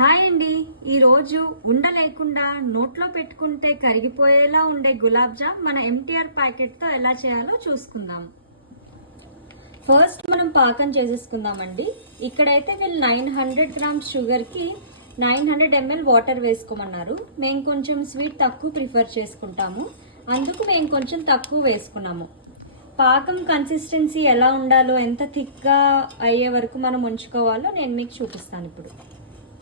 Hi అండి. ఈరోజు ఉండలేకుండా నోట్లో పెట్టుకుంటే కరిగిపోయేలా ఉండే గులాబ్ జామ్ మన ఎంటీఆర్ ప్యాకెట్తో ఎలా చేయాలో చూసుకుందాం. ఫస్ట్ మనం పాకం చేసేసుకుందామండి. ఇక్కడైతే వీళ్ళు 900 గ్రామ్స్ షుగర్కి 900 ml వాటర్ వేసుకోమన్నారు. మేము కొంచెం స్వీట్ తక్కువ ప్రిఫర్ చేసుకుంటాము, అందుకు మేము కొంచెం తక్కువ వేసుకున్నాము. పాకం కన్సిస్టెన్సీ ఎలా ఉండాలో, ఎంత థిక్గా అయ్యే వరకు మనం ఉంచుకోవాలో నేను మీకు చూపిస్తాను. ఇప్పుడు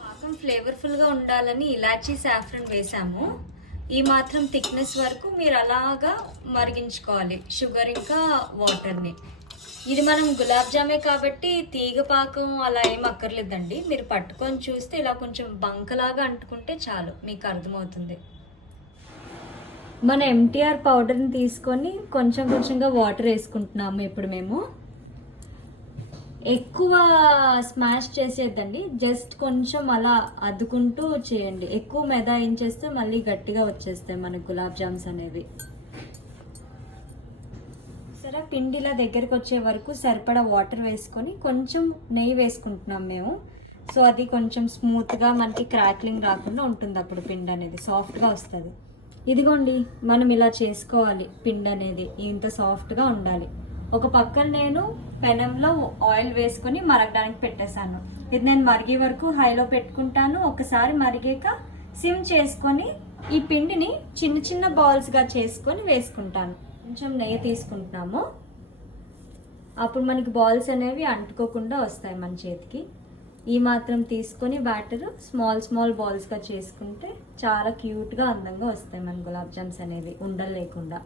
పాకం ఫ్లేవర్ఫుల్గా ఉండాలని ఇలాచీ సాఫ్రన్ వేసాము. ఈ మాత్రం థిక్నెస్ వరకు మీరు అలాగా మరిగించుకోవాలి షుగర్ ఇంకా వాటర్ని. ఇది మనం గులాబ్ జామే కాబట్టి తీగ పాకం అలా ఏం అక్కర్లేదండి. మీరు పట్టుకొని చూస్తే ఇలా కొంచెం బంకలాగా అంటుకుంటే చాలు, మీకు అర్థమవుతుంది. మన ఎంటీఆర్ పౌడర్ని తీసుకొని కొంచెం కొంచెంగా వాటర్ వేసుకుంటున్నాము. ఇప్పుడు మేము ఎక్కువ స్మాష్ చేసేద్దండి, జస్ట్ కొంచెం అలా అద్దుకుంటూ చేయండి. ఎక్కువ మెదాయించేస్తే మళ్ళీ గట్టిగా వచ్చేస్తాయి మన గులాబ్ జామ్స్ అనేవి. సరే, పిండిలా దగ్గరికి వచ్చే వరకు సరిపడా వాటర్ వేసుకొని కొంచెం నెయ్యి వేసుకుంటున్నాం మేము. సో అది కొంచెం స్మూత్గా మనకి క్రాక్లింగ్ రాకుండా ఉంటుంది. అప్పుడు పిండి అనేది సాఫ్ట్గా వస్తుంది. ఇదిగోండి, మనం ఇలా చేసుకోవాలి. పిండి అనేది ఇంత సాఫ్ట్గా ఉండాలి. ఒక పక్కన నేను పెనంలో ఆయిల్ వేసుకొని మరగడానికి పెట్టేశాను. ఇది నేను మరిగే వరకు హైలో పెట్టుకుంటాను. ఒకసారి మరిగాక సిమ్ చేసుకొని ఈ పిండిని చిన్న చిన్న బాల్స్గా చేసుకొని వేసుకుంటాను. కొంచెం నెయ్యి తీసుకుంటున్నాము, అప్పుడు మనకి బాల్స్ అనేవి అంటుకోకుండా వస్తాయి మన చేతికి. ఈ మాత్రం తీసుకొని బ్యాటర్ స్మాల్ స్మాల్ బాల్స్గా చేసుకుంటే చాలా క్యూట్గా అందంగా వస్తాయి మన గులాబ్ జామ్స్ అనేవి ఉండలు లేకుండా.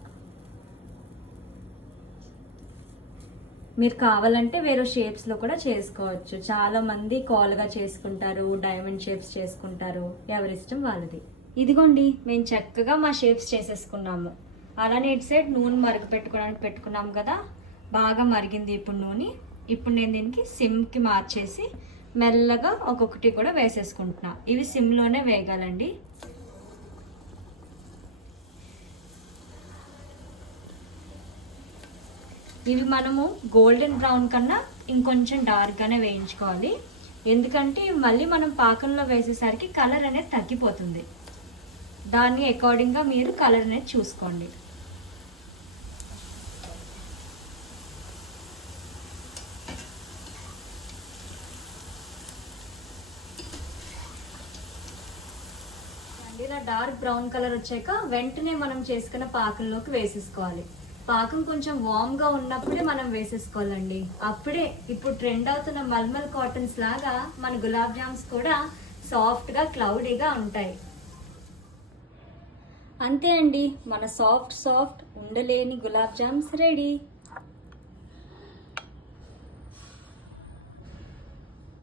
మీరు కావాలంటే వేరే షేప్స్లో కూడా చేసుకోవచ్చు. చాలా మంది కాల్గా చేసుకుంటారు, డైమండ్ షేప్స్ చేసుకుంటారు, ఎవరిష్టం వాళ్ళది. ఇదిగోండి, మేము చక్కగా మా షేప్స్ చేసేసుకున్నాము. అలానే ఇటు సైడ్ నూనె మరుగు పెట్టుకోవడానికి పెట్టుకున్నాం కదా, బాగా మరిగింది ఇప్పుడు నూనె. ఇప్పుడు నేను దీనికి సిమ్కి మార్చేసి మెల్లగా ఒక్కొక్కటి కూడా వేసేసుకుంటున్నా. ఇవి సిమ్లోనే వేగాలండి. ఇవి మనము గోల్డెన్ బ్రౌన్ కన్నా ఇంకొంచెం డార్క్గానే వేయించుకోవాలి. ఎందుకంటే మళ్ళీ మనం పాకంలో వేసేసరికి కలర్ అనేది తగ్గిపోతుంది. దాన్ని అకార్డింగ్గా మీరు కలర్ అనేది చూసుకోండి. ఇలా డార్క్ బ్రౌన్ కలర్ వచ్చాక వెంటనే మనం చేసుకున్న పాకంలోకి వేసేసుకోవాలి. పాకం కొంచెం వామ్గా ఉన్నప్పుడే మనం వేసేసుకోవాలండి. అప్పుడే ఇప్పుడు ట్రెండ్ అవుతున్న మల్మల్ కాటన్స్ లాగా మన గులాబ్ జామ్స్ కూడా సాఫ్ట్గా క్లౌడీగా ఉంటాయి. అంతే అండి, మన సాఫ్ట్ ఉండలేని గులాబ్ జామ్స్ రెడీ.